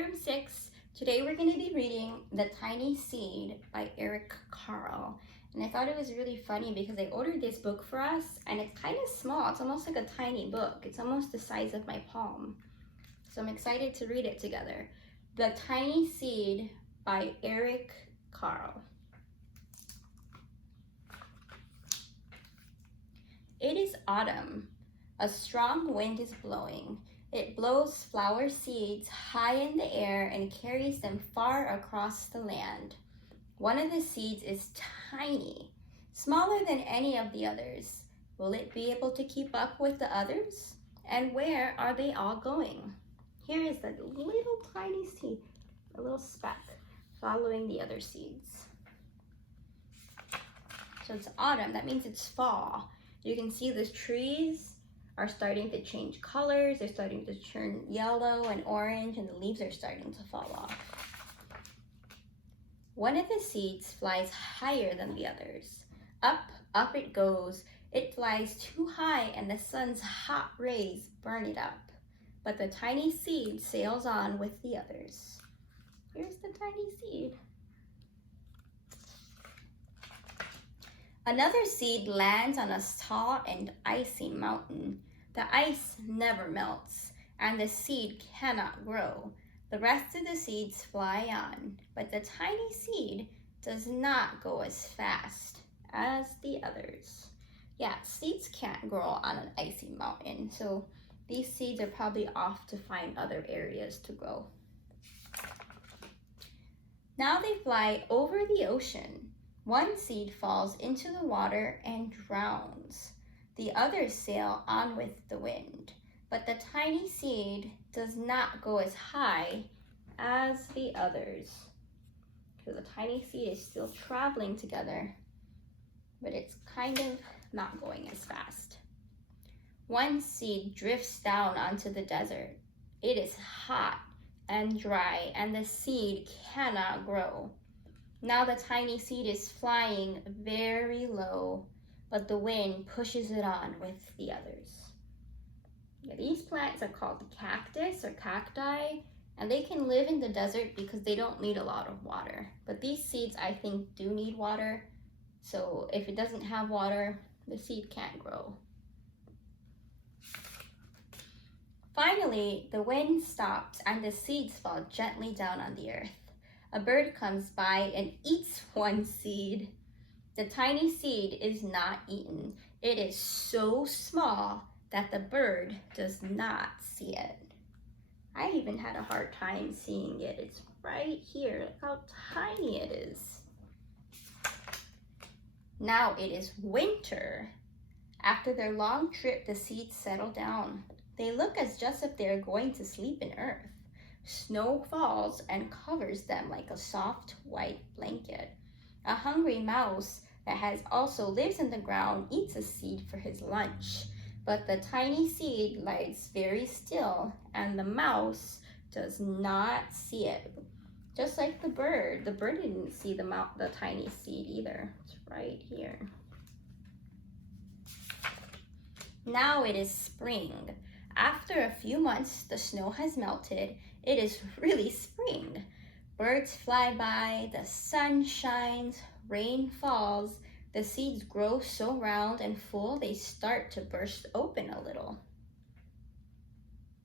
Room 6. Today we're going to be reading The Tiny Seed by Eric Carle. And I thought it was really funny because I ordered this book for us and it's kind of small. It's almost like a tiny book. It's almost the size of my palm. So I'm excited to read it together. The Tiny Seed by Eric Carle. It is autumn. A strong wind is blowing. It blows flower seeds high in the air and carries them far across the land. One of the seeds is tiny, smaller than any of the others. Will it be able to keep up with the others? And where are they all going? Here is the little tiny seed, a little speck, following the other seeds. So it's autumn, that means it's fall. You can see the trees are starting to change colors. They're starting to turn yellow and orange, and the leaves are starting to fall off. One of the seeds flies higher than the others. Up, up it goes. It flies too high, and the sun's hot rays burn it up. But the tiny seed sails on with the others. Here's the tiny seed. Another seed lands on a tall and icy mountain. The ice never melts, and the seed cannot grow. The rest of the seeds fly on, but the tiny seed does not go as fast as the others. Yeah, seeds can't grow on an icy mountain, so these seeds are probably off to find other areas to grow. Now they fly over the ocean. One seed falls into the water and drowns. The others sail on with the wind, but the tiny seed does not go as high as the others. So the tiny seed is still traveling together, but it's kind of not going as fast. One seed drifts down onto the desert. It is hot and dry, and the seed cannot grow. Now the tiny seed is flying very low, but the wind pushes it on with the others. Yeah, these plants are called cactus or cacti, and they can live in the desert because they don't need a lot of water. But these seeds, I think, do need water. So if it doesn't have water, the seed can't grow. Finally, the wind stops and the seeds fall gently down on the earth. A bird comes by and eats one seed. The tiny seed is not eaten. It is so small that the bird does not see it. I even had a hard time seeing it. It's right here. Look how tiny it is. Now it is winter. After their long trip, the seeds settle down. They look as just if they're going to sleep in earth. Snow falls and covers them like a soft white blanket. A hungry mouse that has also lives in the ground eats a seed for his lunch. But the tiny seed lies very still, and the mouse does not see it. Just like the bird didn't see the tiny seed either. It's right here. Now it is spring. After a few months, the snow has melted. It is really spring. Birds fly by, the sun shines, rain falls. The seeds grow so round and full, they start to burst open a little.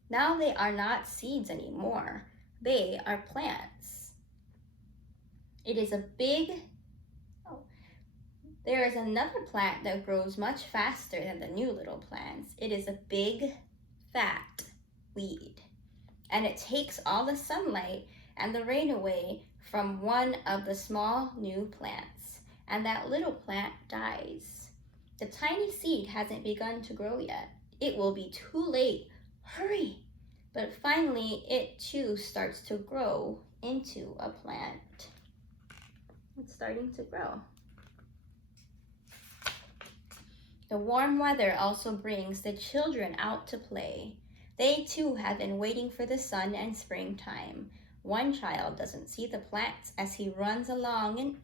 Now they are not seeds anymore. They are plants. There is another plant that grows much faster than the new little plants. It is a big, fat weed. And it takes all the sunlight and the rain away from one of the small new plants. And that little plant dies. The tiny seed hasn't begun to grow yet. It will be too late. Hurry! But finally, it too starts to grow into a plant. It's starting to grow. The warm weather also brings the children out to play. They too have been waiting for the sun and springtime. One child doesn't see the plants as he runs along and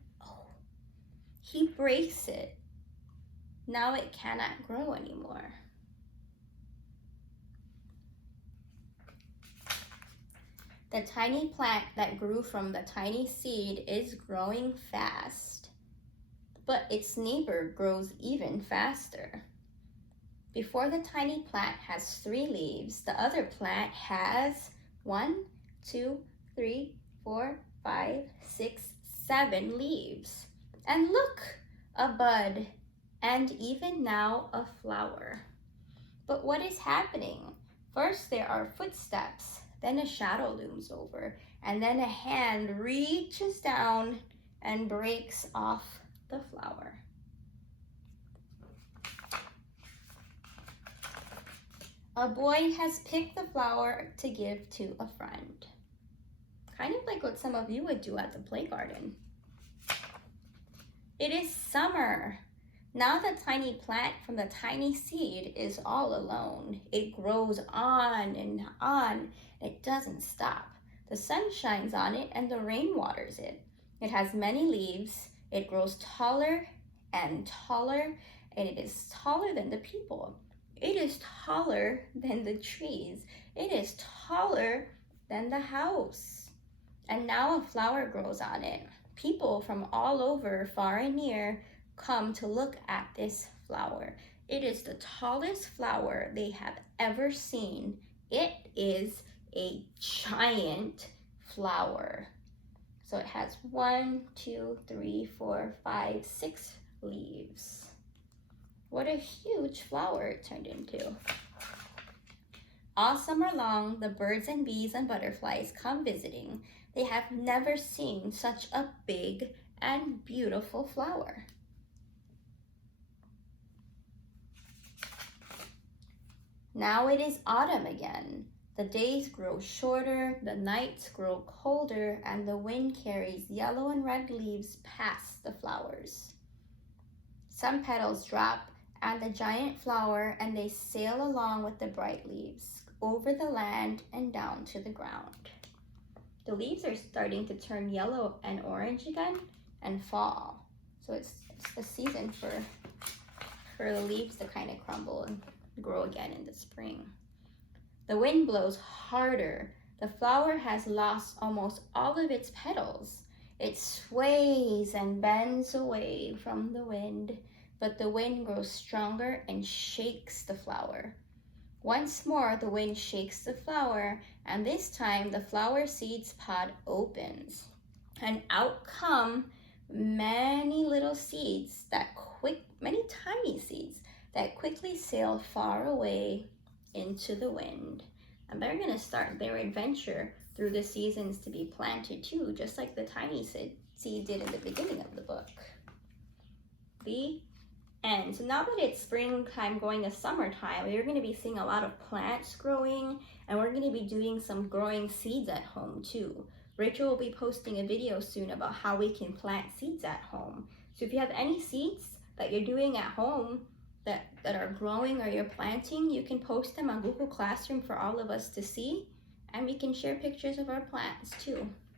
he breaks it. Now it cannot grow anymore. The tiny plant that grew from the tiny seed is growing fast, but its neighbor grows even faster. Before the tiny plant has 3 leaves, the other plant has 1, 2, 3, 4, 5, 6, 7 leaves. And look, a bud, and even now a flower. But what is happening? First there are footsteps, then a shadow looms over, and then a hand reaches down and breaks off the flower. A boy has picked the flower to give to a friend. Kind of like what some of you would do at the play garden. It is summer. Now the tiny plant from the tiny seed is all alone. It grows on and on. It doesn't stop. The sun shines on it and the rain waters it. It has many leaves. It grows taller and taller, and it is taller than the people. It is taller than the trees. It is taller than the house. And now a flower grows on it. People from all over, far and near, come to look at this flower. It is the tallest flower they have ever seen. It is a giant flower. So it has 1, 2, 3, 4, 5, 6 leaves. What a huge flower it turned into. All summer long, the birds and bees and butterflies come visiting. They have never seen such a big and beautiful flower. Now it is autumn again. The days grow shorter, the nights grow colder, and the wind carries yellow and red leaves past the flowers. Some petals drop and the giant flower, and they sail along with the bright leaves over the land and down to the ground. The leaves are starting to turn yellow and orange again and fall. So it's the season for the leaves to kind of crumble and grow again in the spring. The wind blows harder. The flower has lost almost all of its petals. It sways and bends away from the wind, but the wind grows stronger and shakes the flower. Once more, the wind shakes the flower, and this time the flower seed's pod opens. And out come many little seeds many tiny seeds that quickly sail far away into the wind. And they're going to start their adventure through the seasons to be planted too, just like the tiny seed did in the beginning of the book. The end. So now that it's springtime going to summertime, you're going to be seeing a lot of plants growing, and we're going to be doing some growing seeds at home too. Rachel will be posting a video soon about how we can plant seeds at home. So if you have any seeds that you're doing at home that are growing or you're planting, you can post them on Google Classroom for all of us to see, and we can share pictures of our plants too.